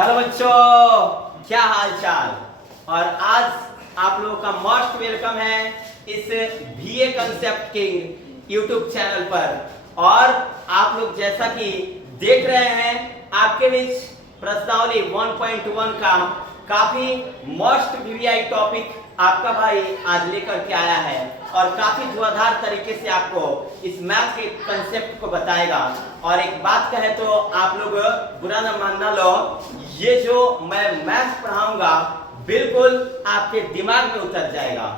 Hello बच्चों, क्या हाल चाल। और आज आप लोगों का मोस्ट वेलकम है इस BA concept king YouTube channel पर। और आप लोग जैसा कि देख रहे हैं, आपके बीच प्रश्नावली 1.1 का काफी मोस्ट वीवीआई टॉपिक आपका भाई आज लेकर के आया है और काफी धुआंधार तरीके से आपको इस मैथ के कंसेप्ट को बताएगा। और एक बात कहे तो आप लोग बुरा न मानना लो, ये जो मैं मैथ पढ़ाऊंगा बिल्कुल आपके दिमाग में उतर जाएगा,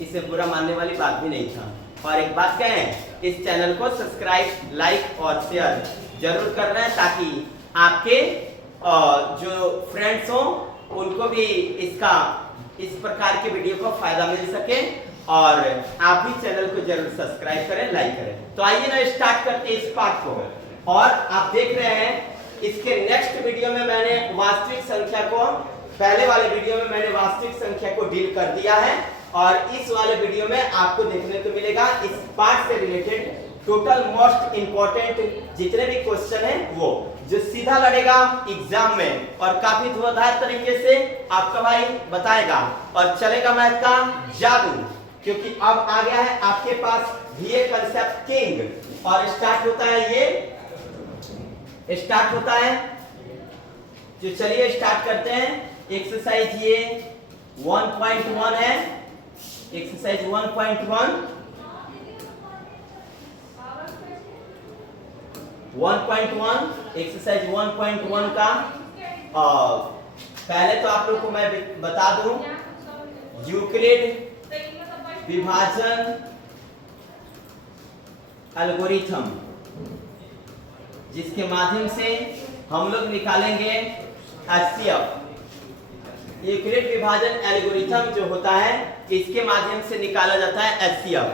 इसे बुरा मानने वाली बात भी नहीं था। और एक बात कहें, इस चैनल को सब्सक्राइब, लाइक और शेयर जरूर करना है ताकि आपके जो फ्रेंड्स हो उनको भी इस प्रकार के वीडियो को फायदा मिल सके। और आप भी चैनल को जरूर सब्सक्राइब करें, लाइक करें। तो आइए ना स्टार्ट करते हैं इस पार्ट को। और आप देख रहे हैं, इसके नेक्स्ट वीडियो में मैंने वास्तविक संख्या को, पहले वाले वीडियो में मैंने वास्तविक संख्या को डील कर दिया है और इस वाले वीडियो में आपको देखने को मिलेगा इस पार्ट से रिलेटेड टोटल मोस्ट इंपॉर्टेंट जितने भी क्वेश्चन हैं वो जो सीधा लड़ेगा एग्जाम में और काफी धुआंधार तरीके से आपका भाई बताएगा और चलेगा मैथ का जादू। क्योंकि अब आ गया है आपके पास बीए कंसेप्ट किंग और स्टार्ट होता है तो चलिए स्टार्ट करते हैं। एक्सरसाइज ये 1.1 है, एक्सरसाइज 1.1 एक्सरसाइज 1.1 का पहले तो आप लोग को मैं बता दूं, यूक्लिड विभाजन एल्गोरिथम, जिसके माध्यम से हम लोग निकालेंगे एचसीएफ। यूक्लिड विभाजन एल्गोरिथम जो होता है इसके माध्यम से निकाला जाता है एचसीएफ।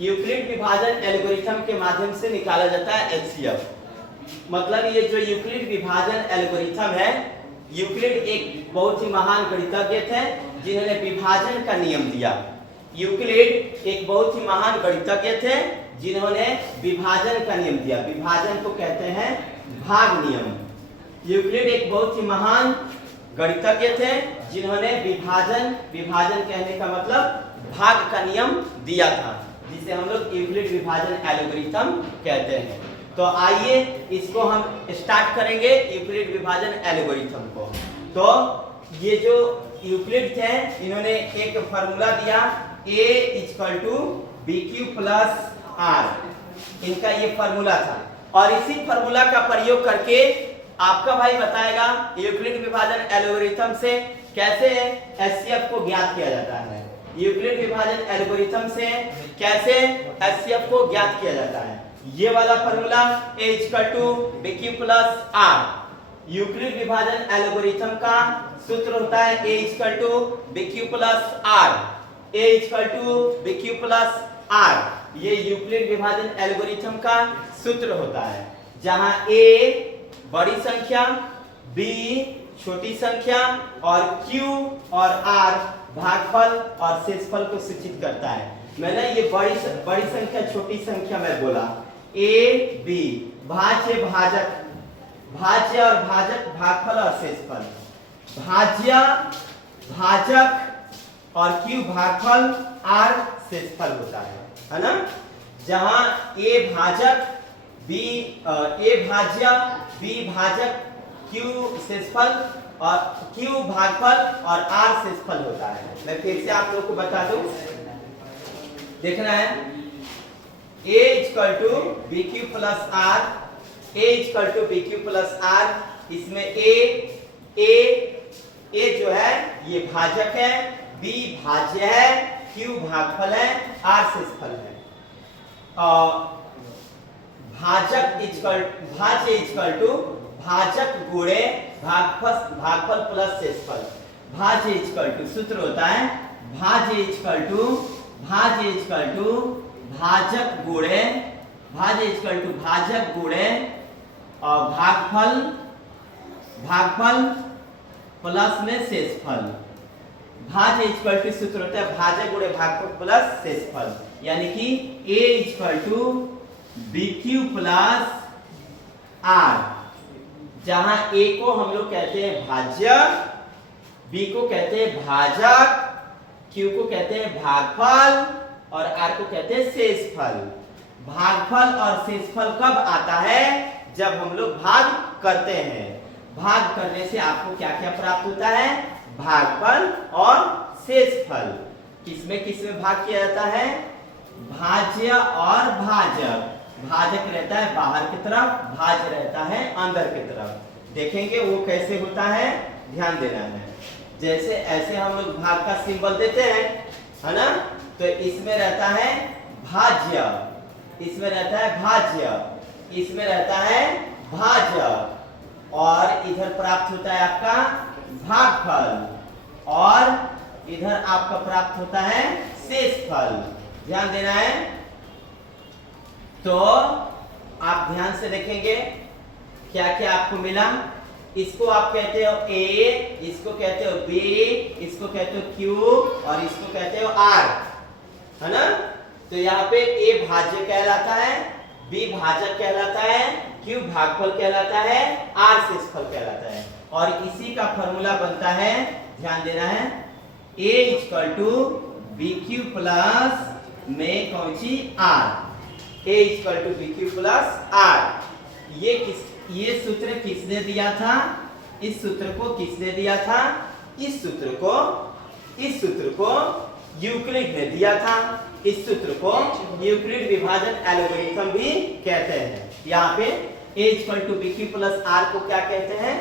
यूक्लिड विभाजन एल्गोरिथम के माध्यम से निकाला जाता है एचसीएफ। मतलब ये जो यूक्लिड विभाजन एल्गोरिथम है, यूक्लिड एक बहुत ही महान गणितज्ञ थे जिन्होंने विभाजन का नियम दिया। यूक्लिड एक बहुत ही महान गणितज्ञ थे जिन्होंने विभाजन का नियम दिया। विभाजन को कहते हैं भाग नियम। यूक्लिड एक बहुत ही महान गणितज्ञ थे जिन्होंने विभाजन कहने का मतलब भाग का नियम दिया था, जिसे हम लोग यूक्लिड विभाजन एल्गोरिथम कहते हैं। तो आइए इसको हम स्टार्ट करेंगे यूक्लिड विभाजन एल्गोरिथम को। तो ये जो यूक्लिड थे इन्होंने एक फार्मूला दिया, a = bq + r, इनका ये फार्मूला था। और इसी फार्मूला का प्रयोग करके आपका भाई बताएगा यूक्लिड विभाजन एल्गोरिथम से कैसे एचसीएफ को ज्ञात किया जाता है। यूक्लिड विभाजन एल्गोरिथम से कैसे एचसीएफ को ज्ञात किया जाता है। ये वाला formula a = bq + r, Euclid विभाजन एल्गोरिथम का सूत्र होता है a = bq + r, a = bq + r। ये यूक्लिड विभाजन एल्गोरिथम का सूत्र होता है, जहां a बड़ी संख्या, b छोटी संख्या और q और r भागफल और शेषफल को सूचित करता है। मैंने ये बड़ी संख्या, छोटी संख्या में बोला। a b भाज्य, भाजक, भाज्य और भाजक, भागफल और शेषफल, भाज्य, भाजक और q भागफल, r शेषफल होता है ना। जहां a भाजक, a भाज्य, b भाजक, q शेषफल और q भागफल और r शेषफल होता है। मैं फिर से आप लोग को बता दूं, देखना है a = bq + r, a = bq + r। इसमें a जो है ये भाजक है, b भाज्य है, q भागफल है, r शेषफल है। भाज्य भाजक गुणे भागफल प्लस शेषफल। भाज्य सूत्र होता है भाज्य भाजक गुणे और भागफल प्लस में शेषफल। भाज्य सूत्र होता है भाजक गुणे भागफल प्लस शेषफल, यानी कि a = bq + r। जहां ए को हम लोग कहते हैं भाज्यक, बी को कहते हैं भाजक, क्यू को कहते हैं भागफल और आर को कहते हैं शेषफल। भागफल और शेषफल कब आता है? जब हम लोग भाग करते हैं। भाग करने से आपको क्या क्या प्राप्त होता है? भागफल और शेषफल। किसमें भाग किया जाता है? भाज्य और भाजक। भाजक रहता है बाहर की तरफ, भाज्य रहता है अंदर की तरफ। देखेंगे वो कैसे होता है, ध्यान देना है। जैसे ऐसे हम लोग भाग का सिंबल देते हैं, है ना? तो इसमें रहता है भाज्य, इसमें रहता है भाज्य, इसमें रहता है भाजक और इधर प्राप्त होता है आपका भागफल और इधर आपका प्राप्त होता है शेषफल। ध्यान देना है। तो आप ध्यान से देखेंगे क्या क्या आपको मिला। इसको आप कहते हो ए, इसको कहते हो बी, इसको कहते हो क्यू और इसको कहते हो आर, है ना? तो यहाँ पे ए भाज्य कहलाता है, बी भाजक कहलाता है, क्यू भागफल कहलाता है, आर शेषफल कहलाता है। और इसी का फॉर्मूला बनता है, ध्यान देना है, A equal to B Q plus में कौन सी R. A equal to B Q plus R. ये सूत्र किसने दिया था? इस सूत्र को किसने दिया था? इस सूत्र को यूक्लिड ने दिया था। इस सूत्र को यूक्लिड विभाजन एल्गोरिथम भी कहते हैं। यहाँ पे a equal to B Q plus R को क्या कहते हैं?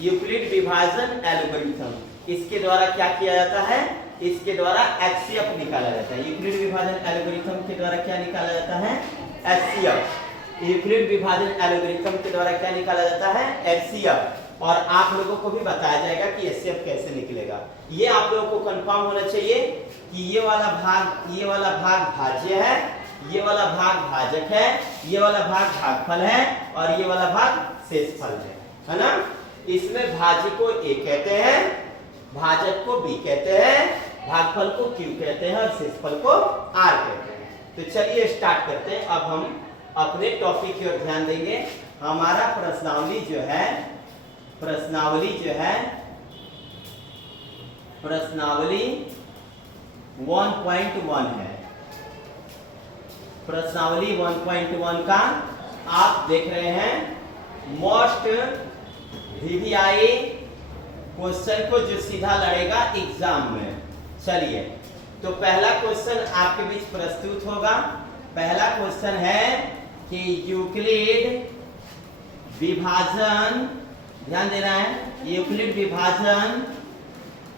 यूक्लिड विभाजन एल्गोरिथम। इसके द्वारा क्या किया जाता है? इसके द्वारा एचसीएफ निकाला जाता है। यूक्लिड विभाजन एल्गोरिथम के द्वारा क्या निकाला जाता है? एचसीएफ। यूक्लिड विभाजन एल्गोरिथम के द्वारा क्या निकाला जाता है? एचसीएफ। और आप लोगों को भी बताया जाएगा कि एचसीएफ कैसे निकलेगा। ये आप लोगों को कंफर्म होना चाहिए कि ये वाला भाग भाज्य है, ये वाला भाग भाजक है, ये वाला भाग भागफल है और ये वाला भाग शेषफल है ना? इसमें भाज्य को ए कहते हैं, भाजक को बी कहते हैं, भागफल को क्यू कहते हैं और शेषफल को आर कहते हैं। तो चलिए स्टार्ट करते हैं। अब हम अपने टॉपिक की ओर ध्यान देंगे। हमारा प्रश्नावली जो है प्रश्नावली 1.1 है। प्रश्नावली 1.1 का आप देख रहे हैं मोस्ट वीवीआई क्वेश्चन को जो सीधा लड़ेगा एग्जाम में। चलिए, तो पहला क्वेश्चन आपके बीच प्रस्तुत होगा। पहला क्वेश्चन है कि यूक्लिड विभाजन, ध्यान देना है, यूक्लिड विभाजन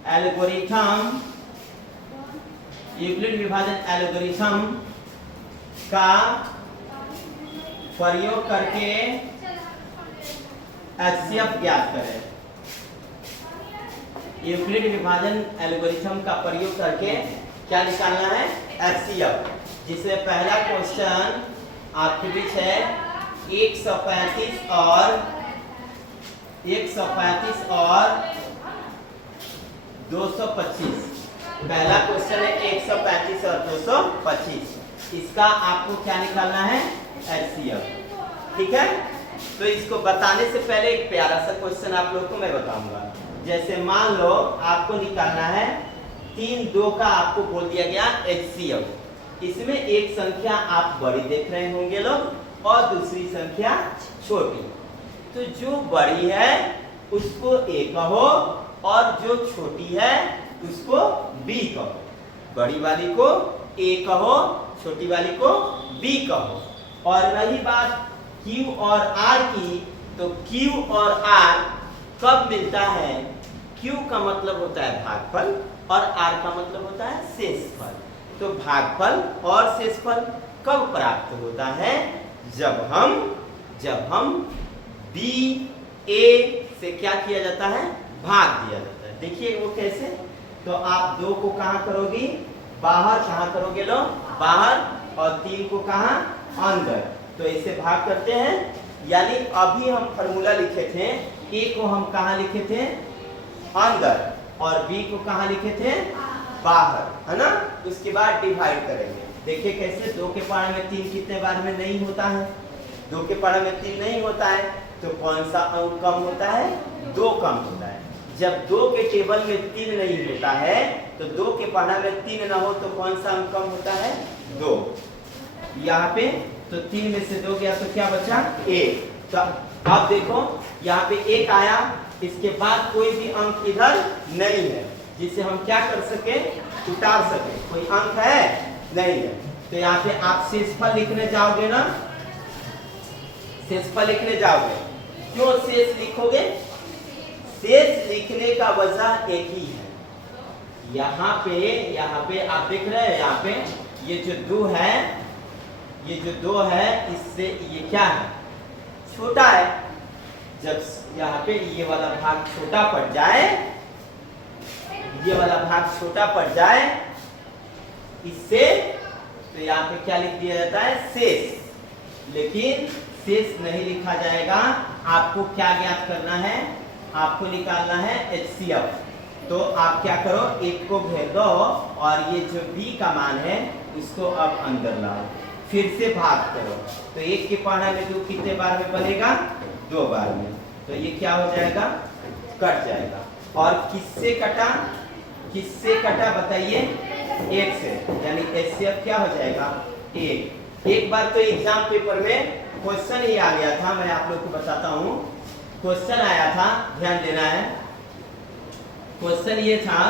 एल्गोरिथम का प्रयोग करके एचसीएफ ज्ञात करें। यूक्लिड विभाजन एल्गोरिथम का प्रयोग करके क्या निकालना है? एचसीएफ। जिसमें पहला क्वेश्चन आपके बीच है 135 और 225। पहला क्वेश्चन है 135 और 225। इसका आपको क्या निकालना है? एचसीएफ। ठीक है? तो इसको बताने से पहले एक प्यारा सा क्वेश्चन आप लोगों को मैं बताऊंगा। जैसे मान लो आपको निकालना है 3-2 का, आपको बोल दिया गया एचसीएफ। इसमें एक संख्या आप बड़ी देख रहे होंगे लोग और दूसरी संख्या छोटी। तो जो बड़ी है उसको ए कहो और जो छोटी है उसको बी कहो। बड़ी वाली को ए कहो, छोटी वाली को बी कहो। और रही बात Q और R की, तो Q और R कब मिलता है? Q का मतलब होता है भागफल और R का मतलब होता है शेषफल। तो भागफल और शेषफल कब प्राप्त होता है? जब हम B A से क्या किया जाता है? भाग दिया जाता है। देखिए वो कैसे। तो आप 2 को कहाँ करोगी? बाहर। कहाँ करोगे लो? बाहर। और 3 को कहाँ? अंदर। तो इसे भाग करते हैं। यानी अभी हम फॉर्मूला लिखे थे, A को हम कहाँ लिखे थे? अंदर। और B को कहाँ लिखे थे? बाहर, है ना? उसके बाद डिवाइड करेंगे। देखिए कैसे। 2 के पावर में 3 कितने बार में नहीं होता है? 2 के पावर में 3 नहीं होता है। तो कौन सा अंक कम होता है? 2 कम होता है। जब 2 के टेबल में 3 नहीं होता है तो 2 के पढ़ा में 3 ना हो तो कौन सा अंक कम होता है? 2। यहाँ पे तो 3 में से 2 गया तो क्या बचा? 1। तो अब देखो यहाँ पे 1 आया, इसके बाद कोई भी अंक इधर नहीं है जिसे हम क्या कर सके? उतार सके। कोई अंक है? नहीं है। तो यहाँ पे आप शेषफल लिखने जाओगे ना, शेषफल लिखने जाओगे। क्यों शेष लिखोगे? शेष लिखने का वजह एक ही है। यहाँ पे आप देख रहे हैं, यहाँ पे ये जो 2 है, ये जो 2 है इससे ये क्या है? छोटा है। जब यहाँ पे ये वाला भाग छोटा पड़ जाए, ये वाला भाग छोटा पड़ जाए इससे, तो यहाँ पे क्या लिख दिया जाता है? शेष। लेकिन शेष नहीं लिखा जाएगा। आपको क्या ज्ञात करना है? आपको निकालना है HCF। तो आप क्या करो, 1 को घेर दो और ये जो B का मान है उसको अब अंदर लाओ, फिर से भाग करो। तो 1 के पढ़ा में 2 कितने बार में बनेगा? 2 बार में। तो ये क्या हो जाएगा? कट जाएगा। और किससे कटा? किससे कटा बताइए? 1 से। यानी HCF क्या हो जाएगा? 1। एक बार तो एग्जाम पेपर में क्वेश्चन ही आ गया था, मैं आप लोग को बताता हूँ। क्वेश्चन आया था, ध्यान देना है। क्वेश्चन ये था,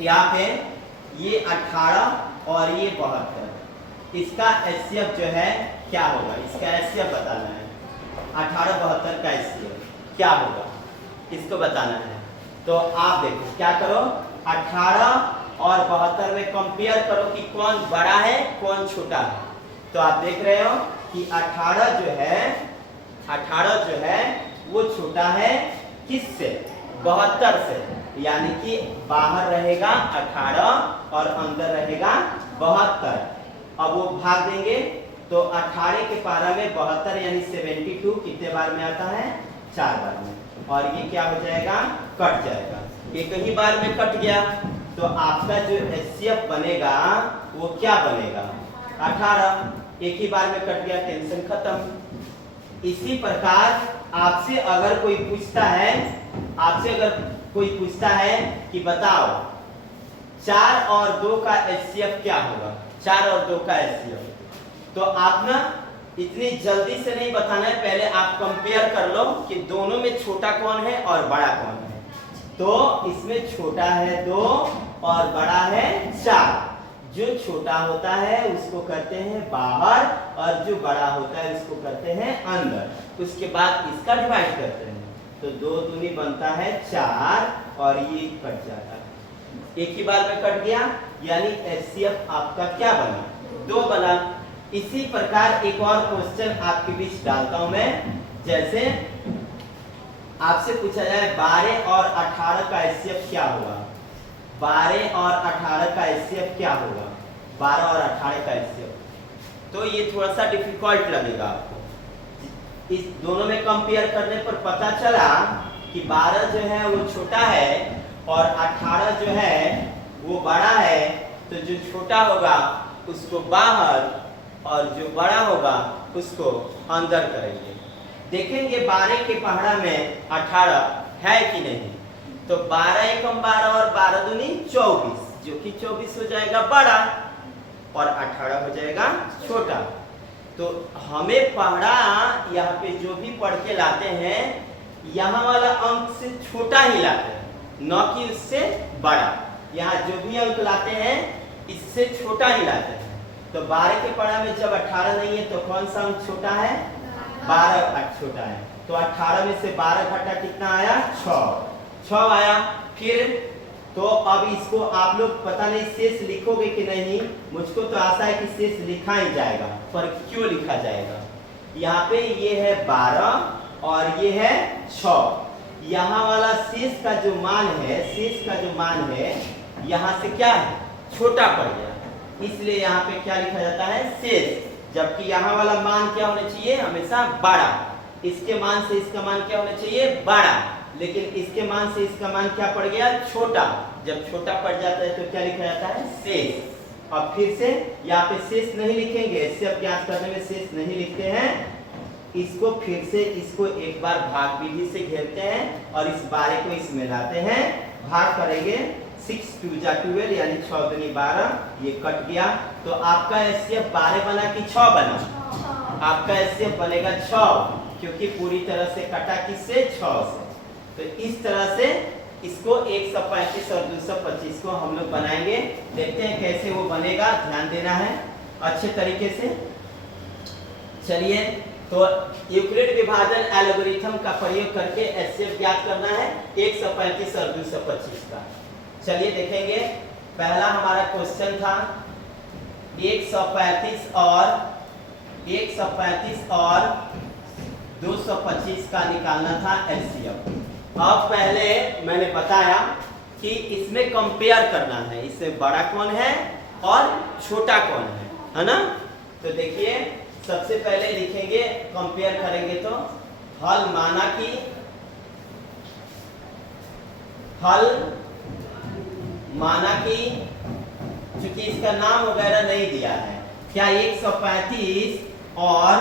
यहाँ पे ये 18 और ये 72, इसका HCF जो है क्या होगा? इसका HCF बताना है। 18 72 का HCF क्या होगा इसको बताना है। तो आप देखो क्या करो, 18 और 72 में कंपेयर करो कि कौन बड़ा है कौन छोटा है। तो आप देख रहे हो कि 18 जो है वो छोटा है किससे? 72 से। यानी कि बाहर रहेगा 18 और अंदर रहेगा 72। अब वो भाग देंगे तो 18 के पारा में 72 यानी 72 कितने बार में आता है? 4 बार में। और ये क्या हो जाएगा? कट जाएगा। एक ही बार में कट गया तो आपका जो HCF बनेगा वो क्या बनेगा? 18। एक ही बार में कट गया, टेंशन खत्म। इसी प्रकार आपसे अगर कोई पूछता है कि बताओ 4 और 2 का HCF क्या होगा? 4 और 2 का HCF, तो आप ना इतनी जल्दी से नहीं बताना है, पहले आप कंपेयर कर लो कि दोनों में छोटा कौन है और बड़ा कौन है। तो इसमें छोटा है 2 और बड़ा है 4। जो छोटा होता है उसको करते हैं बाहर और जो बड़ा होता है उसको करते हैं अंदर। उसके बाद इसका डिवाइड करते हैं तो 2 दूनी बनता है 4 और ये कट जाता है। एक ही बार में कट गया यानी HCF आपका क्या बना? 2 बना। इसी प्रकार एक और क्वेश्चन आपके बीच डालता हूं मैं। जैसे आपसे पूछा जाए 12 और 18 का HCF क्या होगा? 12 और 18 का HCF क्या होगा? 12 और 18 का HCF। तो ये थोड़ा सा डिफिकल्ट लगेगा आपको। इस दोनों में कंपेयर करने पर पता चला कि 12 जो है वो छोटा है और 18 जो है वो बड़ा है। तो जो छोटा होगा उसको बाहर और जो बड़ा होगा उसको अंदर करेंगे। देखेंगे 12 के पहाड़ा में 18 है कि नहीं। तो 12 एकम 12 और 12 दूनी 24, जो कि 24 हो जाएगा बड़ा और 18 हो जाएगा छोटा। तो हमें पहाड़ा यहाँ पे जो भी पढ़ के लाते हैं यहाँ वाला अंक से छोटा ही लाते हैं, न कि उससे बड़ा। यहाँ जो भी अंक लाते हैं इससे छोटा ही लाते हैं। तो 12 के पढ़ा में जब 18 नहीं है तो कौन सा अंक छोटा है? 12 छोटा है। तो 18 में से 12 घटा कितना आया? 6 आया। फिर तो अब इसको आप लोग पता नहीं शेष लिखोगे कि नहीं, मुझको तो आशा है कि शेष लिखा ही जाएगा। पर क्यों लिखा जाएगा? यहाँ पे ये है 12 और ये है 6। यहाँ वाला शेष का जो मान है, यहाँ से क्या है? छोटा पड़ गया, इसलिए यहाँ पे क्या लिखा जाता है? शेष। जबकि यहाँ वाला मान क्या होना चाहिए? हमेशा बड़ा। इसके मान से इसका मान क्या होना चाहिए? बड़ा। लेकिन इसके मान से इसका मान क्या पड़ गया? छोटा। जब छोटा पड़ जाता है तो क्या लिखा जाता है? शेष। अब फिर से यहाँ पे शेष नहीं लिखेंगे, इससे अब ज्ञात करने में शेष नहीं लिखते हैं। इसको फिर से इसको एक बार भाग विधि से घेरते हैं और इस 12 को इसमें लाते हैं, भाग करेंगे 6 2 जा 12 यानी 6 दूनी 12, ये कट गया। तो आपका एचसीएफ 12 बना कि 6 बना? आपका एचसीएफ बनेगा 6, क्योंकि पूरी तरह से कटा किससे? 6 से। तो इस तरह से इसको 135 और 225 को हम लोग बनाएंगे। देखते हैं कैसे वो बनेगा, ध्यान देना है अच्छे तरीके से। चलिए, तो यूक्लिड विभाजन एल्गोरिथम का प्रयोग करके एचसीएफ ज्ञात करना है 135 और 225 का। चलिए देखेंगे, पहला हमारा क्वेश्चन था 135 और 225 का निकालना था एचसीएफ। अब पहले मैंने बताया कि इसमें कंपेयर करना है, इससे बड़ा कौन है और छोटा कौन है ना। तो देखिए, सबसे पहले लिखेंगे, कंपेयर करेंगे तो हल माना कि चूंकि इसका नाम वगैरह नहीं दिया है, क्या 135 और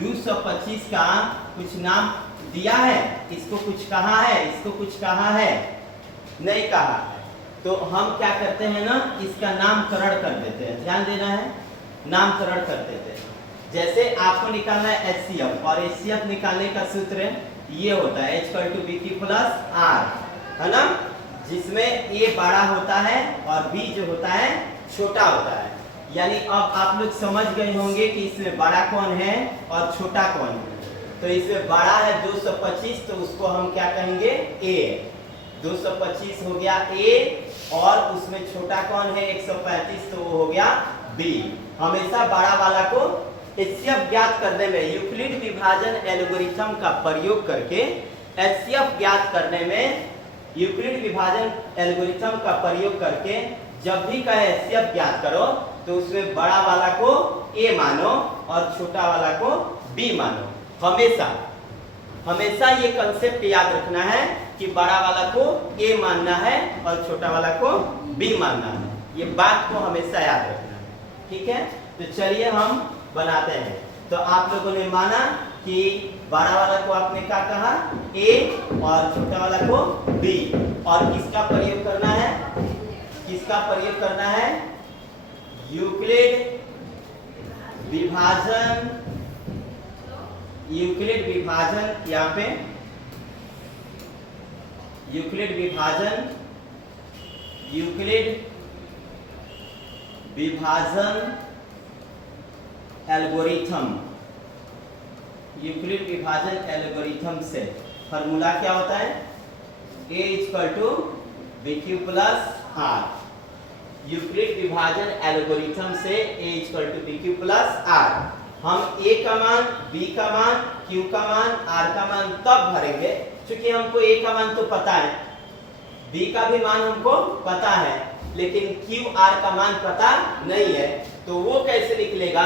225 का कुछ नाम दिया है? इसको कुछ कहा है, इसको कुछ कहा है? नहीं कहा है। तो हम क्या करते हैं ना, इसका नामकरण कर देते हैं, ध्यान देना है, नामकरण कर देते हैं। जैसे आपको निकालना है एचसीएफ, और एचसीएफ निकालने का सूत्र ये होता है H=BQ+R, है ना, जिसमें A बड़ा होता है और B जो होता है छोटा होता है। यानी अब आप लोग समझ गए होंगे कि इसमें बड़ा कौन है और छोटा कौन है। तो इसमें बड़ा है 225, तो उसको हम क्या कहेंगे? A। 225 हो गया A, और उसमें छोटा कौन है 135, तो वो हो गया B। हमेशा बड़ा वाला को एचसीएफ ज्ञात करने में, यूक्लिड विभाजन एल्गोरिथम का प्रयोग करके एचसीएफ ज्ञात करने में, यूक्लिड विभाजन एल्गोरिथम का प्रयोग करके जब भी कहे एचसीएफ ज्ञात करो, तो उसमें बड़ा वाला को A मानो और छोटा वाला को B मानो। हमेशा ये कंसेप्ट याद रखना है कि बड़ा वाला को A मानना है और छोटा वाला को B मानना है। ये बात को हमेशा याद रखना है, ठीक है। तो चलिए हम बनाते हैं। तो आप लोगों ने माना कि बड़ा वाला को आपने क्या कहा? A, और छोटा वाला को B। और किसका प्रयोग करना है? किसका प्रयोग करना है? यूक्लिड विभाजन, यहाँ पे यूक्लिड विभाजन एल्गोरिथम से फॉर्मूला क्या होता है? A=BQ+R। यूक्लिड विभाजन एल्गोरिथम से A=BQ+R। हम A का मान, B का मान, Q का मान, R का मान तब भरेंगे, क्योंकि हमको A का मान तो पता है, B का भी मान हमको पता है, लेकिन Q R का मान पता नहीं है। तो वो कैसे निकलेगा?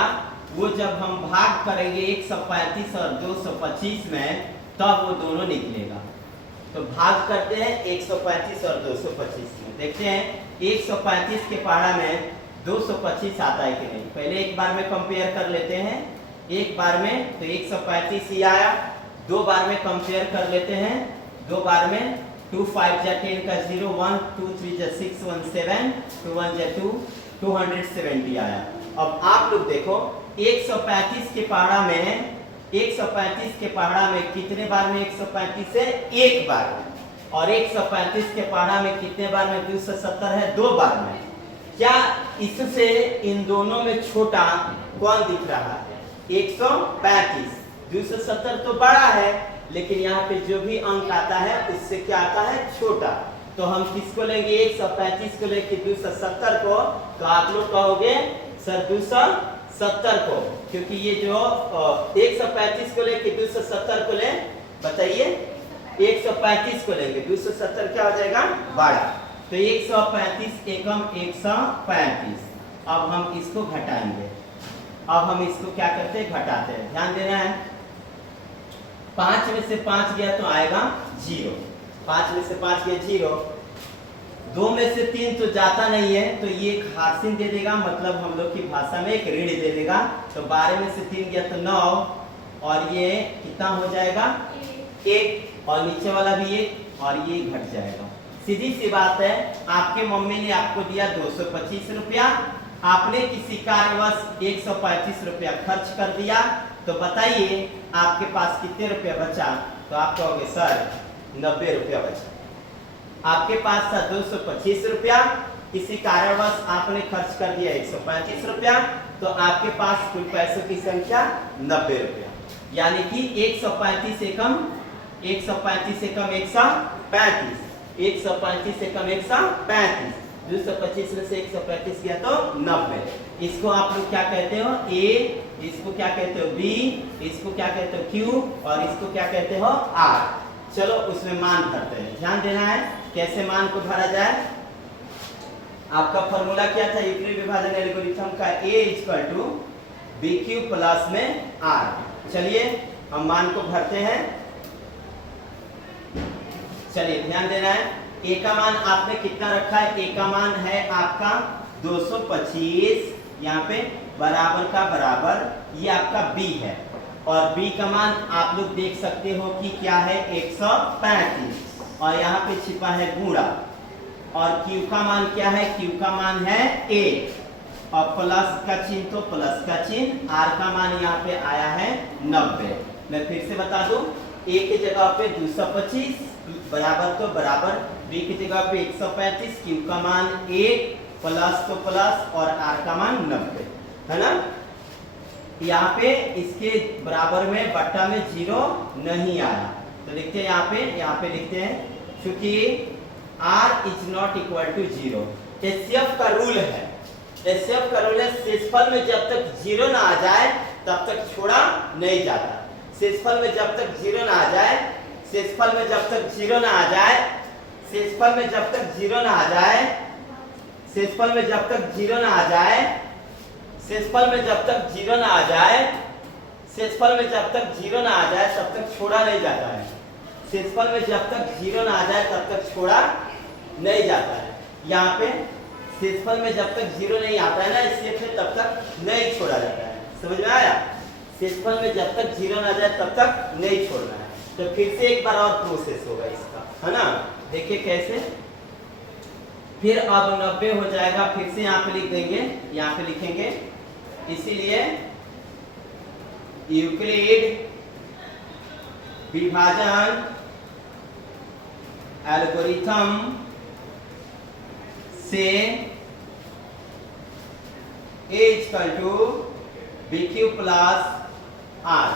वो जब हम भाग करेंगे 135 और 225 में, तब वो दोनों निकलेगा। तो भाग करते हैं 135 और 225 में। देखते हैं 135 के पहाड़ा में 225 आता है कि नहीं। पहले एक बार में कंपेयर कर लेते हैं, एक बार में तो 135 ही आया। दो बार में कंपेयर कर लेते हैं, दो बार में 2 5 जा 10 का 0, 1 2 3 जा 6 1 7, 2 1 जा 2, 270 आया। अब आप लोग देखो 135 के पहाड़ा में, 135 के पहाड़ा में कितने बार में 135 है? एक बार में। और 135 के पहाड़ा में कितने बार में 270 है? दो बार में। क्या इससे इन दोनों में छोटा कौन दिख रहा है? 135। 270 तो बड़ा है, लेकिन यहाँ पे जो भी अंक आता है उससे क्या आता है? छोटा। तो हम किसको लेंगे? 135 को लेके 270 को, तो आप लोग कहोगे सर 270 को, क्योंकि ये जो 135 को लेके 270 को ले, बताइए 135 को लेंगे 270 क्या हो जाएगा? बड़ा। तो 135 एकम 135। अब हम इसको घटाएंगे। अब हम इसको क्या करते हैं? घटाते हैं। ध्यान देना है, 5 में से 5 गया तो आएगा 0। 5 में से 5 गया 0। 2 में से 3 तो जाता नहीं है, तो ये एक हासिल दे देगा, मतलब हम लोग की भाषा में एक ऋण दे देगा। तो 12 में से 3 गया तो 9, और ये कितना हो जाएगा 1 और नीचे वाला भी 1 और ये घट जाएगा। सीधी सी बात है, आपके मम्मी ने आपको दिया 225 रुपया, आपने किसी कारणवश 135 रुपया खर्च कर दिया, तो बताइए आपके पास कितने रुपया बचा? तो आप कहोगे सर 90 रुपया बचा। आपके पास था 225 रुपया, किसी कारणवश आपने खर्च कर दिया 135 रुपया, तो आपके पास कुल पैसों की संख्या 90 रुपया, यानी कि 135 से कम 135 से कम 135, 135 से कम 135, 225 में से 135 गया तो 90। इसको आप लोग क्या कहते हो A, इसको क्या कहते हो B, इसको क्या कहते हो Q और इसको क्या कहते हो R। चलो उसमें मान भरते हैं, ध्यान देना है कैसे मान को भरा जाए। आपका फॉर्मूला क्या था यूक्लिड विभाजन एल्गोरिथम का? A = BQ प्लस में R। चलिए हम मान को भरते हैं। चलिए ध्यान देना है, A का मान आपने कितना रखा है? A का मान है आपका 225, यहाँ पे बराबर का बराबर, ये आपका B है, और B का मान आप लोग देख सकते हो कि क्या है 135, और यहाँ पे छिपा है गुणा, और Q का मान क्या है? Q का मान है 1 और प्लस का चिन्ह तो प्लस का चिन्ह, R का मान यहाँ पे आया है 90। मैं फिर से बता दूं, A की जगह पे 225 बराबर तो बराबर, B की जगह पे 135, Q का मान 1 प्लस तो प्लस और R का मान 90 है ना। यहाँ पे इसके बराबर में बट्टा में 0 नहीं आया, तो लिखते हैं यहाँ पे लिखते हैं क्योंकि R ≠ 0। HCF का रूल है, HCF का रूल है शेषफल में जब तक 0 ना आ जाए तब तक छोड़ा नहीं जाता। शेषफल में जब तक 0 ना आ जाए, शेषफल में जब तक 0 ना आ जाए, शेषफल में जब तक 0 ना आ जाए, शेषफल में जब तक 0 ना आ जाए, शेषफल में जब तक 0 ना आ जाए, शेषफल में जब तक 0 ना आ जाए तब तक छोड़ा नहीं जाता है। शेषफल में जब तक 0 ना आ जाए तब तक छोड़ा नहीं जाता है। यहाँ पे शेषफल में जब तक 0 नहीं आता है ना, इससे फिर तब तक नहीं छोड़ा जाता है। समझ में आया? शेषफल में जब तक 0 ना आ जाए तब तक नहीं छोड़ना है। तो फिर से एक बार और प्रोसेस होगा इसका, है ना। देखिए कैसे, फिर अब 90 हो जाएगा, फिर से यहाँ पे लिख देंगे, यहाँ पे लिखेंगे, इसीलिए यूक्लिड विभाजन एल्गोरिथम से A = BQ plus R,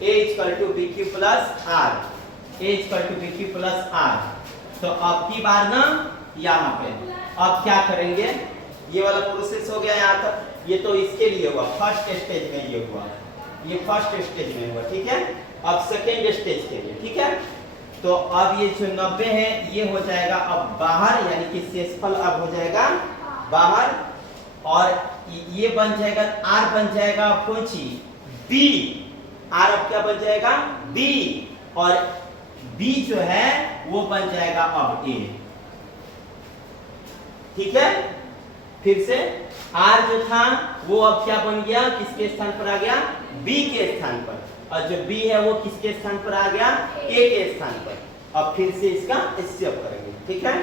A = BQ plus R, A = BQ plus R। तो अब की बार ना यहाँ पे अब क्या करेंगे, ये वाला प्रोसेस हो गया यहाँ तक, ये तो इसके लिए हुआ, फर्स्ट स्टेज में ये हुआ, ये फर्स्ट स्टेज में हुआ, ठीक है। अब सेकेंड स्टेज के लिए, ठीक है। तो अब ये जो 90 है ये हो जाएगा अब बाहर, यानी कि शेषफल अब हो जाएगा बाहर, और ये बन जाएगा R बन जाएगा अब कौन चीज B, R अब क्या बन जाएगा B, और B जो है वो बन जाएगा अब A, ठीक है। फिर से R जो था वो अब क्या बन गया, किसके स्थान पर आ गया? B के स्थान पर, और जो B है वो किसके स्थान पर आ गया? A के स्थान पर। अब फिर से इसका HCF करेंगे, ठीक है।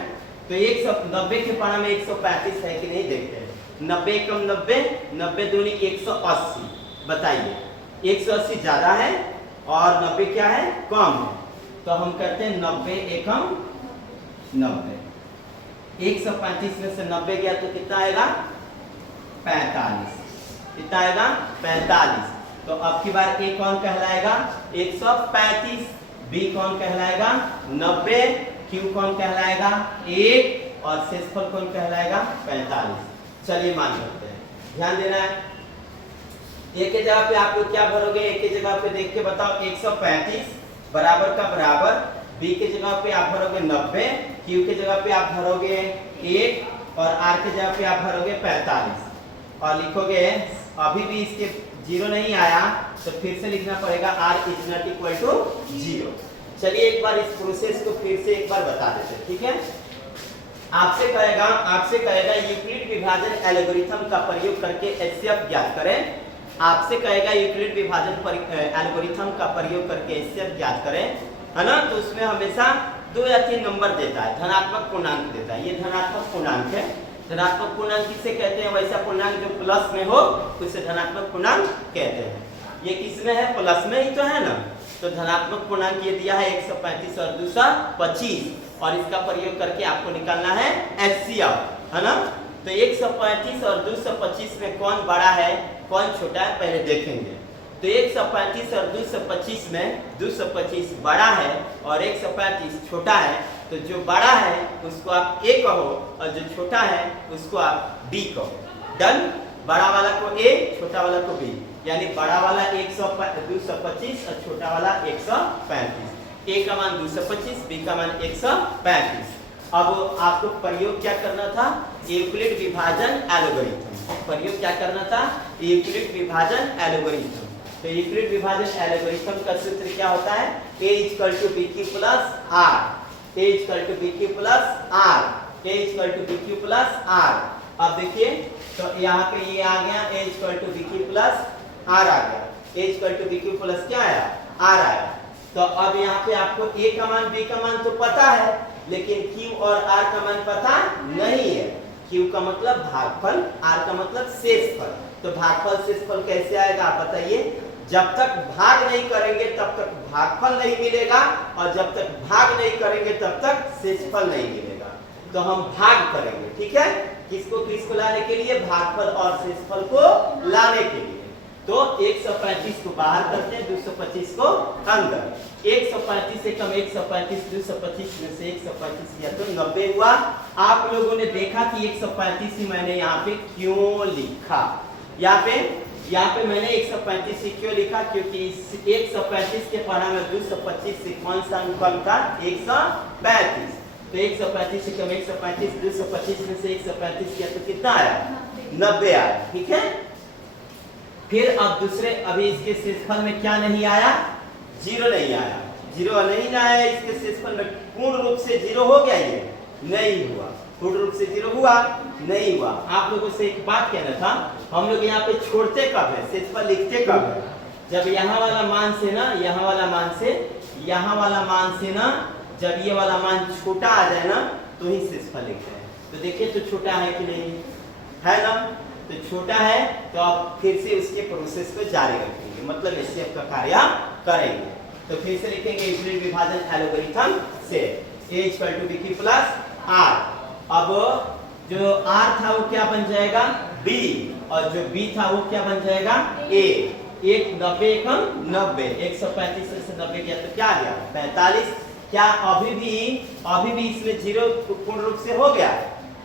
तो 190 के पढ़ा में 135 है कि नहीं देखते हैं। 90 कम 90, 90 दूनी 180, बताइए 180 ज्यादा है और 90 क्या है? कम है। तो हम करते हैं 90 एकम 90, 135 में से 90 गया तो कितना आएगा? 45। कितना आएगा? 45। तो अब की बार A कौन कहलाएगा? 135, B कौन कहलाएगा? 90, Q कौन कहलाएगा? 1, और शेषफल कौन कहलाएगा? 45। चलिए मान करते हैं, ध्यान देना है। A के जगह पे आप लोग क्या भरोगे? A के जगह पे देख के बताओ, 135 बराबर का बराबर, B के जगह पे आप भरोगे 90, Q के जगह पे आप भरोगे 1, और R के जगह पे आप भरोगे 45, और लिखोगे, अभी भी इसके 0 नहीं आया तो फिर से लिखना पड़ेगा R = 0। चलिए एक बार इस प्रोसेस को फिर से एक बार बता देते हैं, ठीक है। आपसे कहेगा यूक्लिड विभाजन एल्गोरिथम का प्रयोग करके HCF ज्ञात करें। आपसे कहेगा यूक्लिड विभाजन एल्गोरिथम का प्रयोग करके HCF ज्ञात करें, है ना, तो उसमें हमेशा 2 या 3 नंबर देता है, धनात्मक पूर्णांक देता है। ये धनात्मक पूर्णांक है। धनात्मक पूर्णांक किसे कहते हैं? वैसा पूर्णांक जो प्लस में हो उसे धनात्मक पूर्णांक कहते हैं। ये किसमें है? प्लस में ही तो है ना। तो धनात्मक पूर्णांक ये दिया है 135 और 225, और इसका प्रयोग करके आपको निकालना है HCF, है ना। तो 135 और 225 में कौन बड़ा है कौन छोटा है पहले देखेंगे। तो 135 और 225 में 225 बड़ा है और 135 छोटा है। तो जो बड़ा है उसको आप A कहो और जो छोटा है उसको आप B कहो। डन। बड़ा वाला को A, छोटा वाला को B, यानी बड़ा वाला 225 और छोटा वाला 135। A का मान 225, B का मान 135। अब आपको प्रयोग क्या करना था? यूक्लिड विभाजन एल्गोरिथम। प्रयोग क्या करना था? यूक्लिड विभाजन एल्गोरिथम। तो यूक्लिड विभाजन एल्गोरिथम का सूत्र क्या होता है? A = BQ + R, A = BQ + R, A = BQ + R। अब देखिए, तो यहाँ पे ये आ गया A = BQ + R आ गया। A = BQ + क्या आया? R आया। तो अब यहाँ पे आपको A का मान B का मान तो पता है, लेकिन Q और R का मान पता नहीं है। Q का मतलब भागफल, R का मतलब शेषफल। तो भागफल शेषफल कैसे आएगा आप बताइए? जब तक भाग नहीं करेंगे तब तक भागफल नहीं मिलेगा, और जब तक भाग नहीं करेंगे तब तक शेषफल नहीं मिलेगा। तो हम भाग करेंगे, ठीक है। किसको किसको लाने के लिए? भागफल और शेषफल को लाने के लिए। तो 135 को बाहर करते हैं, 225 को अंदर। 135 से कम 135, 225 में से 135 या तो 90 हुआ। आप लोगों ने देखा कि 135 ही मैंने यहाँ पे क्यों लिखा? यहाँ पे मैंने 135 ही क्यों लिखा? क्योंकि इस 135 के पढ़ा में 225 से कौन सा अंक कम था? 135। तो 135 से कम 135, 225 में से 135 किया तो कितना आया? 90 आया, ठीक है। फिर अब दूसरे, अभी इसके शेषफल में क्या नहीं आया? 0 नहीं आया। 0 नहीं आया इसके शेषफल में। पूर्ण रूप से 0 हो गया? ये नहीं हुआ। पूर्ण रूप से 0 हुआ? नहीं हुआ। आप लोगों से एक बात कहना था, हम लोग यहाँ पे छोड़ते कब है? शेषफल लिखते कब है? जब यहाँ वाला मान से ना, यहाँ वाला मान से, यहाँ वाला मान से ना, जब ये वाला मान छोटा आ जाए ना तो ही शेषफल लिखते हैं। तो देखिए तो छोटा है कि नहीं है ना। तो छोटा है तो आप फिर से उसके प्रोसेस को जारी रखेंगे, मतलब HCF का कार्य करेंगे। तो फिर से लिखेंगे यूक्लिड विभाजन एल्गोरिथम से A = BQ + R। अब जो R था वो क्या बन जाएगा? B, और जो B था वो क्या बन जाएगा? A। 90 एकम 90, 135 से 90 गया तो क्या गया? 45। क्या अभी भी इसमें 0 पूर्ण रूप से हो गया?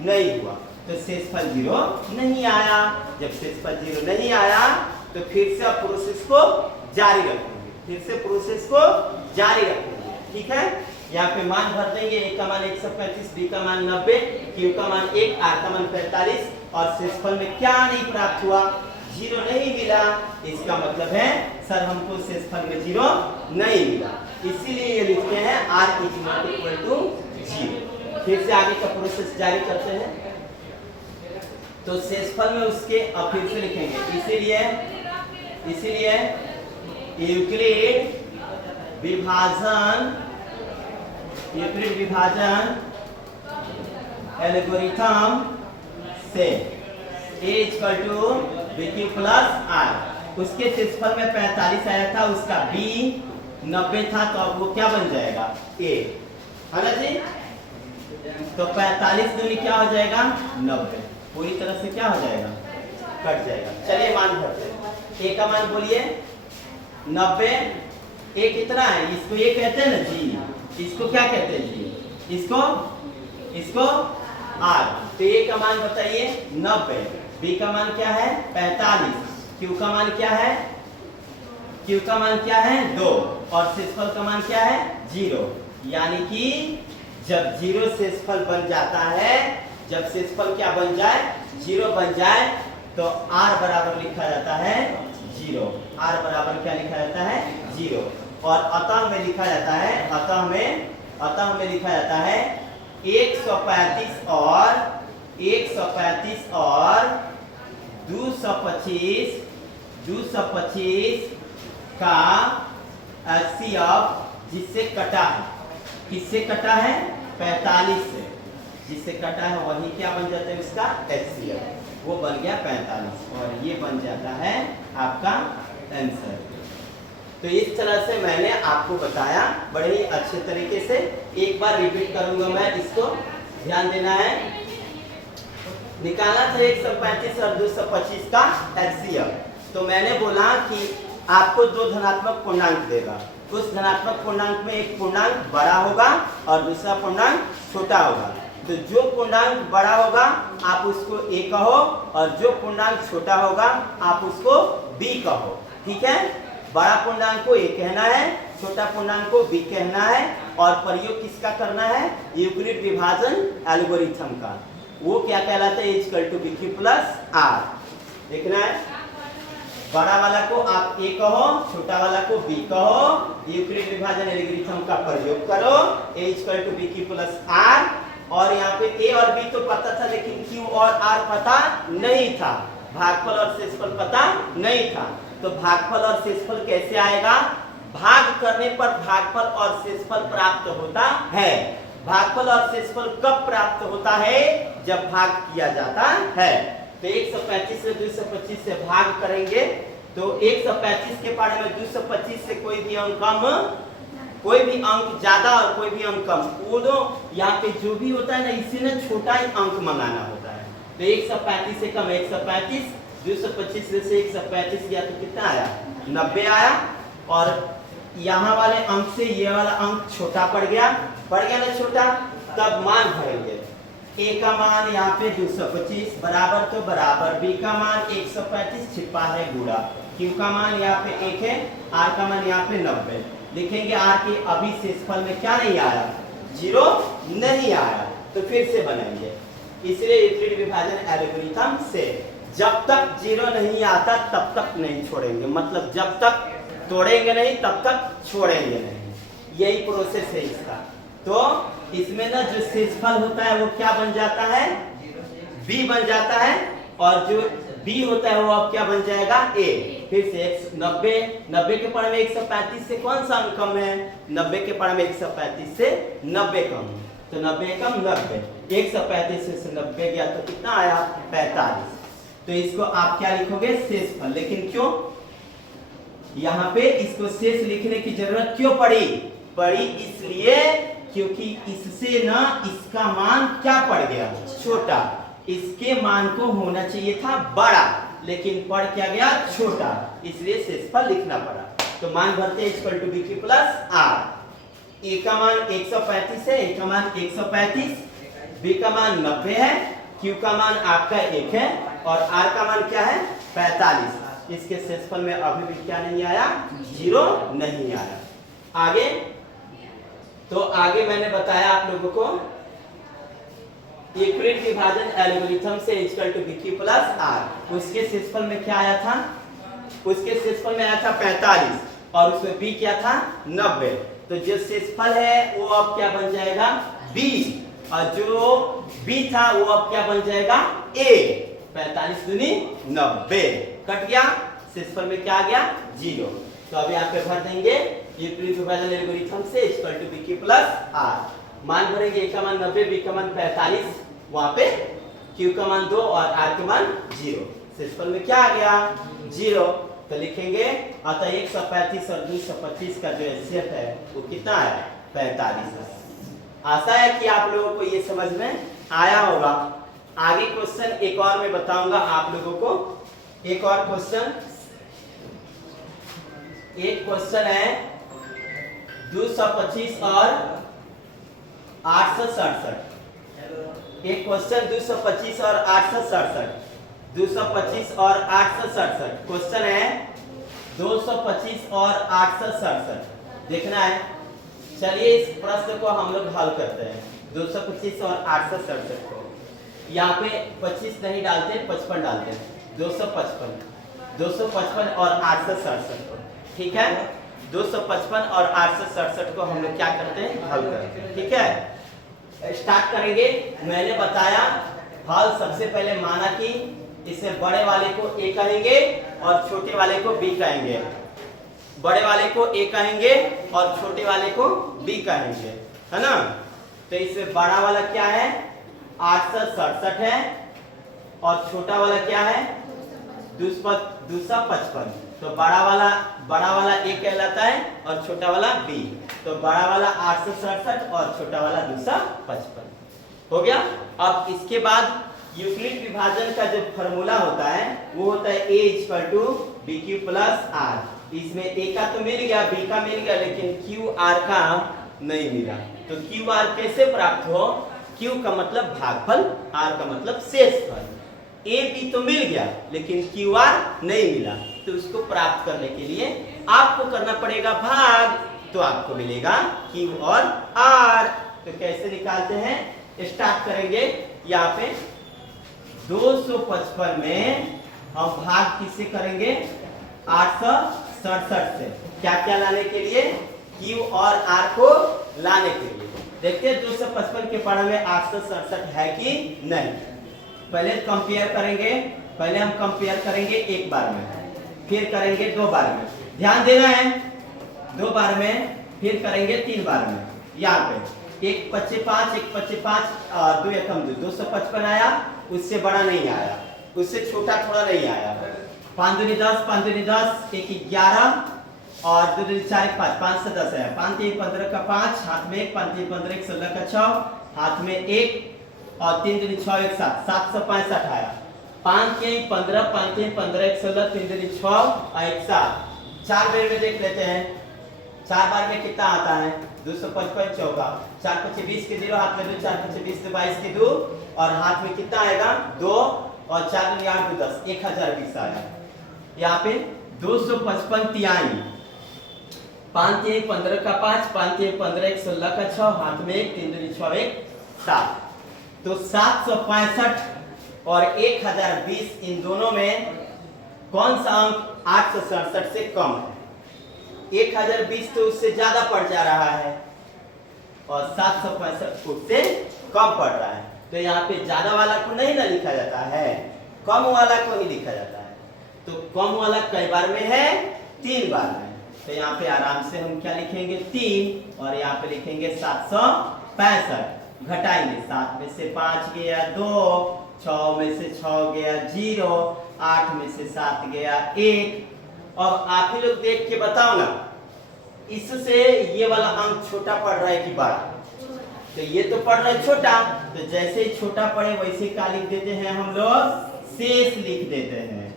नहीं हुआ। तो शेषफल 0 नहीं आया। जब शेषफल 0 नहीं आया तो फिर से आप प्रोसेस को जारी रखेंगे, ठीक है। यहाँ पे मान भर देंगे। A का मान 135, B का मान 90, Q का मान 1, R का मान 45, और शेषफल में क्या नहीं प्राप्त हुआ? 0 नहीं मिला। इसका मतलब है सर हमको शेषफल में 0 नहीं मिला, इसीलिए ये लिखते हैं R = 0। फिर से आगे का प्रोसेस जारी करते हैं। तो शेषफल में उसके अब फिर से लिखेंगे, इसीलिए यूक्लिड विभाजन एल्गोरिथम से A = BQ + R। उसके शेषफल में 45 आया था, उसका B 90 था, तो अब वो क्या बन जाएगा? A, है ना जी। तो 45 दूनी क्या हो जाएगा? 90। पूरी तरह से क्या हो जाएगा? कट जाएगा। चलिए मान भरते हैं। A का मान बोलिए 90। A कितना है? इसको ये कहते हैं ना जी, इसको क्या कहते हैं जी? इसको R। तो A का मान बताइए 90, B का मान क्या है? 45, Q का मान क्या है? Q का मान क्या है? 2, और शेषफल का मान क्या है? 0। यानी कि जब 0 शेषफल बन जाता है, जब शेषफल क्या बन जाए? 0 बन जाए, तो R बराबर लिखा जाता है 0। R बराबर क्या लिखा जाता है? 0। और अतः में लिखा जाता है, अतः में लिखा जाता है 135 और 225 225 का HCF जिससे कटा है, किससे कटा है? 45 से। जिससे कटा है वही क्या बन जाता है उसका HCF, वो बन गया 45 और ये बन जाता है आपका आंसर। तो इस तरह से मैंने आपको बताया बड़े ही अच्छे तरीके से। एक बार रिपीट करूंगा मैं, इसको ध्यान देना है। निकालना था 135 और 225 का HCF। तो मैंने बोला कि आपको दो धनात्मक पूर्णांक देगा, उस धनात्मक पूर्णांक में एक पूर्णांक बड़ा होगा और दूसरा पूर्णांक छोटा होगा। तो जो पूर्णांक बड़ा होगा आप उसको A कहो और जो पूर्णांक छोटा होगा आप उसको B कहो, ठीक है? बड़ा पूर्णांक को A कहना है, छोटा पूर्णांक को B कहना है। और प्रयोग किसका करना है? यूक्लिड विभाजन एल्गोरिथम का। वो क्या कहलाता है? Equal to BQ plus R। देखना है, बड़ा वाला को आप A कहो, छोटा वाला को B कहो, यूक्लिड विभाजन एल्गोरिथम का प्रयोग करो, A equal to BQ plus R। और यहाँ पे A और B तो पता था लेकिन Q और R पता नहीं था, भागफल और शेषफल पता नहीं था। तो भागफल और शेषफल कैसे आएगा? भाग करने पर भागफल और शेषफल प्राप्त होता है। भागफल और शेषफल कब प्राप्त होता है? जब भाग किया जाता है। तो 135 से 225 से भाग करेंगे तो 135 के पारे में 225 से कोई भी अंक कम, कोई भी अंक ज्यादा और कोई भी अंक कम, वो यहाँ पे जो भी होता है ना, इसी ने छोटा ही अंक मंगाना होता है। तो 135 से कम 135, 225 से 135 गया तो कितना आया? 90 आया। और यहाँ वाले अंक से ये वाला अंक छोटा पड़ गया ना छोटा, तब मान भरेंगे। A का मान यहाँ पे 225 बराबर तो बराबर, B का मान 135 छिपा है गुणा, Q का मान यहाँ पे 1 है, R का मान यहाँ पे 90 लिखेंगे। R के अभी शेषफल में क्या नहीं आया? 0 नहीं आया। तो फिर से बनाएंगे, इसलिए यूक्लिड विभाजन एल्गोरिथम से जब तक 0 नहीं आता तब तक नहीं छोड़ेंगे, मतलब जब तक तोड़ेंगे नहीं तब तक छोड़ेंगे नहीं, यही प्रोसेस है इसका। तो इसमें ना जो शेषफल होता है वो क्या बन जाता है? B बन जाता है। और जो B होता है वो अब क्या बन जाएगा? A। फिर से 90 के पारे में 135 से कौन सा अंक कम है? 90 के पारे में 135 से 90 कम, तो 90 कम 90, 135 से 90 गया तो कितना आया? 45। तो इसको आप क्या लिखोगे? शेषफल। लेकिन क्यों यहाँ पे इसको शेष लिखने की जरूरत क्यों पड़ी? इसलिए क्योंकि इससे ना इसका मान क्या पड़ गया? छोटा। इसके मान को होना चाहिए था बड़ा, लेकिन पड़ क्या गया? छोटा, इसलिए शेषफल लिखना पड़ा। तो मान भरते equal to BQ plus R। A का मान 135 है, A का मान 135, B का मान 90 है, Q का मान आपका 1 है और R का मान क्या है? 45। इसके शेषफल में अभी भी क्या नहीं आया? 0 नहीं आया। आगे तो आगे मैंने बताया आप लोगों को यूक्लिड विभाजन एल्गोरिथम से equal to BQ plus R। उसके शेषफल में क्या आया था? उसके शेषफल में आया था 45 और उसमें B क्या था? 90। तो जो शेषफल है वो अब क्या बन जाएगा? B, और जो B था वो अब क्या बन जाएगा? A। 45 दूनी 90 कट गया, शेषफल में क्या आ गया? 0। तो अब यहाँ पे भर देंगे यूक्लिड विभाजन एल्गोरिथम से equal to BQ plus R। मान भरेंगे, A का मान 90, B का मान 45, वहां पे Q का मान 2 और R का मान 0। शेषफल में क्या आ गया? 0। तो लिखेंगे अतः 135 और 225 का जो HCF है वो कितना है? 45। आशा है कि आप लोगों को ये समझ में आया होगा। आगे क्वेश्चन एक और मैं बताऊंगा आप लोगों को। एक और क्वेश्चन, एक क्वेश्चन है 225 और 867। एक क्वेश्चन 225 और 867, 225 और 867। क्वेश्चन है 225 और 867 देखना है। चलिए इस प्रश्न को हम लोग हल करते हैं। 225 और 867 को यहाँ पे 25 नहीं डालते, 55 डालते हैं। 255 और 867 को, ठीक है? 255 और 867 को हम लोग क्या करते हैं? हल करते हैं, ठीक है? स्टार्ट करेंगे। मैंने बताया हल सबसे पहले माना कि इसमें बड़े वाले को ए कहेंगे और छोटे वाले को बी कहेंगे। बड़े वाले को ए कहेंगे और छोटे वाले को बी कहेंगे, है ना। तो इसमें बड़ा वाला क्या है 867 है और छोटा वाला क्या है 255। तो बड़ा वाला ए कहलाता है और छोटा वाला बी। तो बड़ा वाला 867 और छोटा वाला 255 हो गया। अब इसके बाद यूक्लिड विभाजन का जो फॉर्मूला होता है वो होता है a = bq + r। इसमें a का तो मिल गया, b का मिल गया, लेकिन q r का नहीं मिला। तो q r कैसे प्राप्त हो, q का मतलब भागफल, r का मतलब शेषफल। a b तो मिल गया लेकिन q r नहीं मिला, तो उसको प्राप्त करने के लिए आपको करना पड़ेगा भाग, तो आपको मिलेगा q और r। तो कैसे निकालते हैं, स्टार्ट करेंगे यहाँ पे 255 में हम भाग किससे करेंगे 867 से। क्या क्या लाने के लिए, Q और R को लाने के लिए। देखते हैं 255 के पढ़ा में 867 है कि नहीं। पहले कंपेयर करेंगे, पहले हम कंपेयर करेंगे एक बार में, फिर करेंगे 2 बार में। ध्यान देना है, 2 बार में, फिर करेंगे 3 बार में। यहाँ पे 1 × 5 1 × 5 2 एकम 2 255 आया, उससे बड़ा नहीं आया, उससे छोटा थोड़ा नहीं आया। 5 दूनी 10 5 दूनी 10 1 11 और 2 दूनी 4 1 5 5 से 10 है। 5 3 15 का 5 हाथ में 1 5 3 15 1 16 का 6 हाथ में 1 और 3 दूनी 6 1 7 765 आया। 5 3 15 5 3 15 1 16 3 दूनी 6 और 1 7। 4 बार में देख लेते हैं, 4 बार में कितना आता है 255 चौका 4 × 20 के 0 हाथ में 2 4 × 20 से 22 के 2 और हाथ में कितना आएगा 2 और 4 × 8 10 1020 आया। यहाँ पे 255 तिहाई 5 3 15 का 5 5 3 15 1 16 का 6 हाथ में 1 3 दूनी 6 1 7। तो 765 और 1020 इन दोनों में कौन सा अंक 867 से कम है। 1020 तो उससे ज्यादा पड़ जा रहा है और 765 उससे कम पड़ रहा है। तो यहाँ पे ज्यादा वाला को नहीं ना लिखा जाता है, कम वाला को ही लिखा जाता है। तो कम वाला कई बार में है 3 बार में। तो यहाँ पे आराम से हम क्या लिखेंगे 3 और यहाँ पे लिखेंगे 765। घटाएंगे 7 में से 5 गया 2, 6 में से 6 गया 0, 8 में से 7 गया 1। अब आप ही लोग देख के बताओ ना, इससे ये वाला अंक छोटा पड़ रहा है कि बड़ा। तो ये तो पड़ रहा है छोटा, तो जैसे ही छोटा पड़े वैसे क्या लिख देते हैं हम लोग, शेष लिख देते हैं,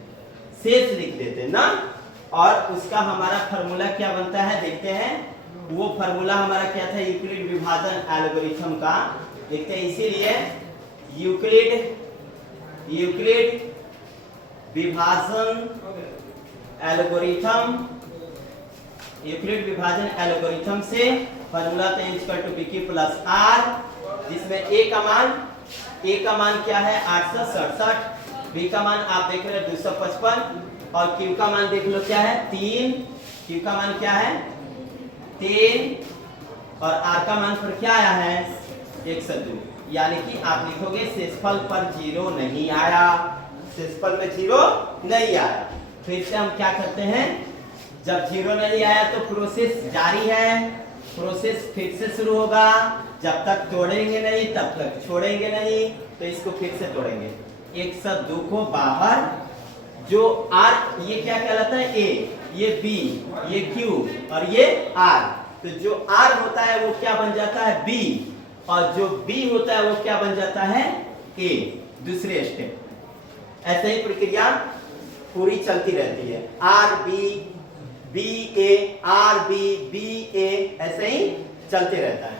शेष लिख देते हैं ना। और उसका हमारा फॉर्मूला क्या बनता है देखते हैं। वो फॉर्मूला हमारा क्या था यूक्लिड विभाजन एल्गोरिथम का, देखते हैं। इसीलिए यूक्लिड विभाजन एल्गोरिथम, यूक्लिड विभाजन एल्गोरिथम से फॉर्मूला था bq + r, जिसमें a का मान क्या है 867, b का मान आप देख रहे हैं 255 और q का मान देख लो क्या है 3। q का मान क्या है 3 और r का मान पर क्या आया है 102। यानी कि आप लिखोगे शेषफल पर 0 नहीं आया, शेषफल में 0 नहीं आया। फिर से हम क्या करते हैं, जब 0 नहीं आया तो प्रोसेस जारी है, प्रोसेस फिर से शुरू होगा। जब तक तोड़ेंगे नहीं तब तक छोड़ेंगे नहीं, तो इसको फिर से तोड़ेंगे। 102 को बाहर, जो R ये क्या कहलाता है A, ये B, ये Q और ये R। तो जो R होता है वो क्या बन जाता है B और जो B होता है वो क्या बन जाता है A, दूसरे स्टेप। ऐसे ही प्रक्रिया पूरी चलती रहती है, R B B A R B B A, ऐसे ही चलते रहता है।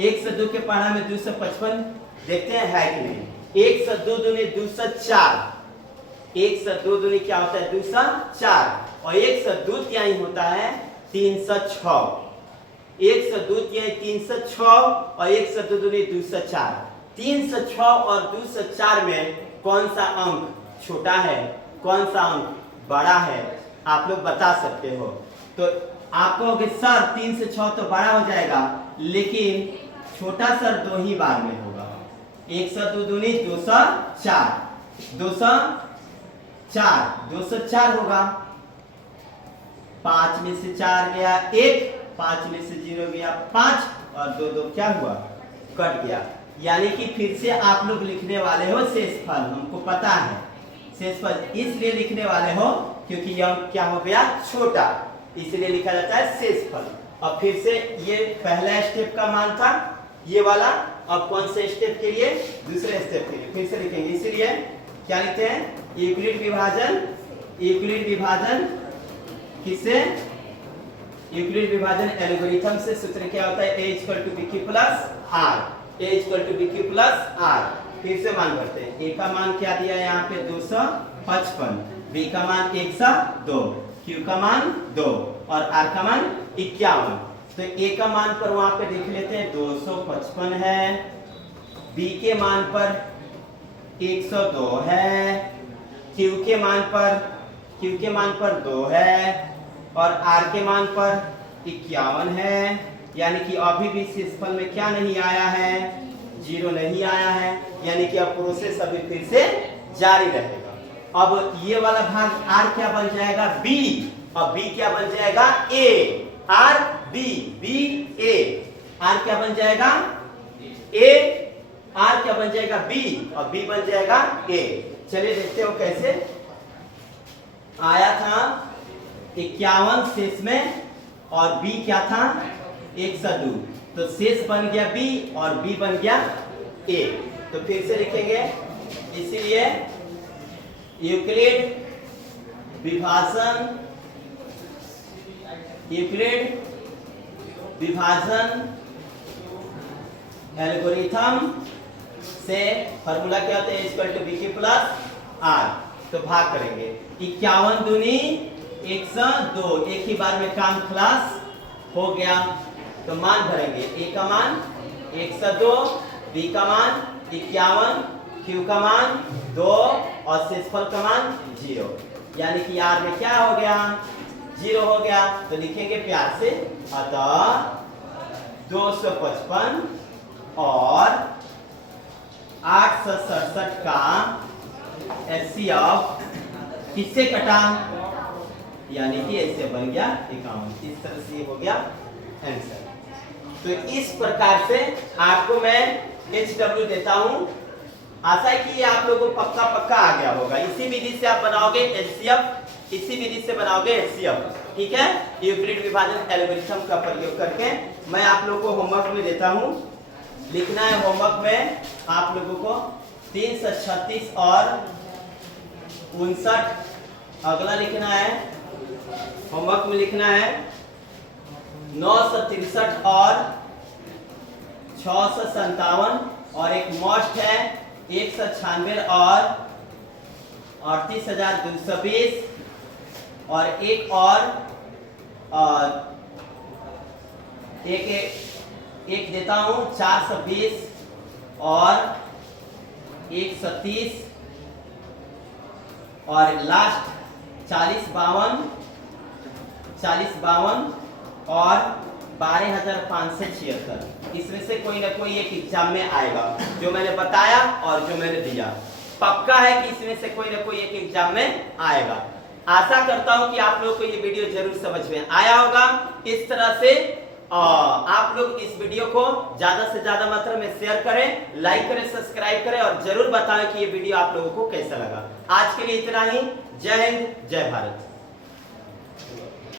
102 के पढ़ा में 255 देखते हैं है कि नहीं। 102 दूनी 204, 102 दूनी क्या होता है 204 और 102 तिहाई होता है 306। 102 तिहाई 306 और 102 दूनी 204। 306 और 204 में कौन सा अंक छोटा है, कौन सा अंक बड़ा है, आप लोग बता सकते हो। तो आप कहोगे सर 3 से 6 तो बड़ा हो जाएगा, लेकिन छोटा सर 2 ही बार में होगा। 102 दूनी 204, 4, 204 होगा। 5 में से 4 गया 1, 5 में से 0 गया 5 और 2 2 क्या हुआ, कट गया। यानी कि फिर से आप लोग लिखने वाले हो शेषफल, हमको पता है शेषफल इसलिए लिखने वाले हो क्योंकि यह क्या हो गया, छोटा, इसलिए लिखा जाता है शेषफल। अब फिर से ये पहला स्टेप का मान था ये वाला, अब कौन से स्टेप के लिए, दूसरे स्टेप के लिए फिर से लिखेंगे। इसीलिए क्या लिखते हैं, यूक्लिड विभाजन, यूक्लिड विभाजन किससे, यूक्लिड विभाजन एल्गोरिथम से सूत्र क्या होता है, a = bq + r, a = bq + r। फिर से मान भरते हैं, a का मान क्या दिया है यहाँ पे 255, b का मान 102, q का मान 2 और r का मान 51। तो a का मान पर वहां पे देख लेते हैं 255 है, b के मान पर 102 है, q के मान पर 2 है और r के मान पर 51 है। यानी कि अभी भी शेषफल में क्या नहीं आया है, 0 नहीं आया है। यानी कि अब प्रोसेस अभी फिर से जारी रहेगा। अब ये वाला भाग r क्या बन जाएगा, b, और b क्या बन जाएगा, a, r b, b a, r क्या बन जाएगा, a, r क्या बन जाएगा, b और b बन जाएगा a। चलिए देखते हो कैसे आया था 51 शेष में और b क्या था 102, तो शेष बन गया b और b बन गया a। तो फिर से लिखेंगे, इसीलिए यूक्लिड विभाजन, यूक्लिड विभाजन एल्गोरिथम से फॉर्मूला क्या होता है, a = bq + r। तो भाग करेंगे, 51 दूनी 102, एक ही बार में काम खलास हो गया। तो मान भरेंगे, a का मान 102, b का मान 51, q का मान 2 और शेषफल का मान 0। यानी कि r में क्या हो गया, 0 हो गया। तो लिखेंगे प्यार से, अतः 255 और 867 का HCF किससे कटा, यानी कि ऐसे बन गया 51। इस तरह से हो गया आंसर। तो इस प्रकार से आपको मैं HW देता हूं। आशा है कि ये आप लोगों को पक्का आ गया होगा। इसी विधि से आप बनाओगे HCF, इसी विधि से बनाओगे HCF, ठीक है, यूक्लिड विभाजन एल्गोरिथम का प्रयोग करके। मैं आप लोगों को होमवर्क में देता हूं, लिखना है होमवर्क में आप लोगों को 336 और 59। अगला लिखना है, होमवर्क में लिखना है 963 और 657 और एक मस्ट है 196 और 38,220 और एक और एक देता हूं 420 और 130 और लास्ट 40 52 और 12,576। इसमें से कोई ना कोई एक एग्जाम में आएगा, जो मैंने बताया और जो मैंने दिया। पक्का है कि इसमें से कोई ना कोई एक एग्जाम में आएगा। आशा करता हूं कि आप लोगों को ये वीडियो जरूर समझ में आया होगा। इस तरह से आप लोग इस वीडियो को ज्यादा से ज्यादा मात्रा में शेयर करें, लाइक करें, सब्सक्राइब करें और जरूर बताएं कि ये वीडियो आप लोगों को कैसा लगा। आज के लिए इतना ही। जय हिंद, जय भारत।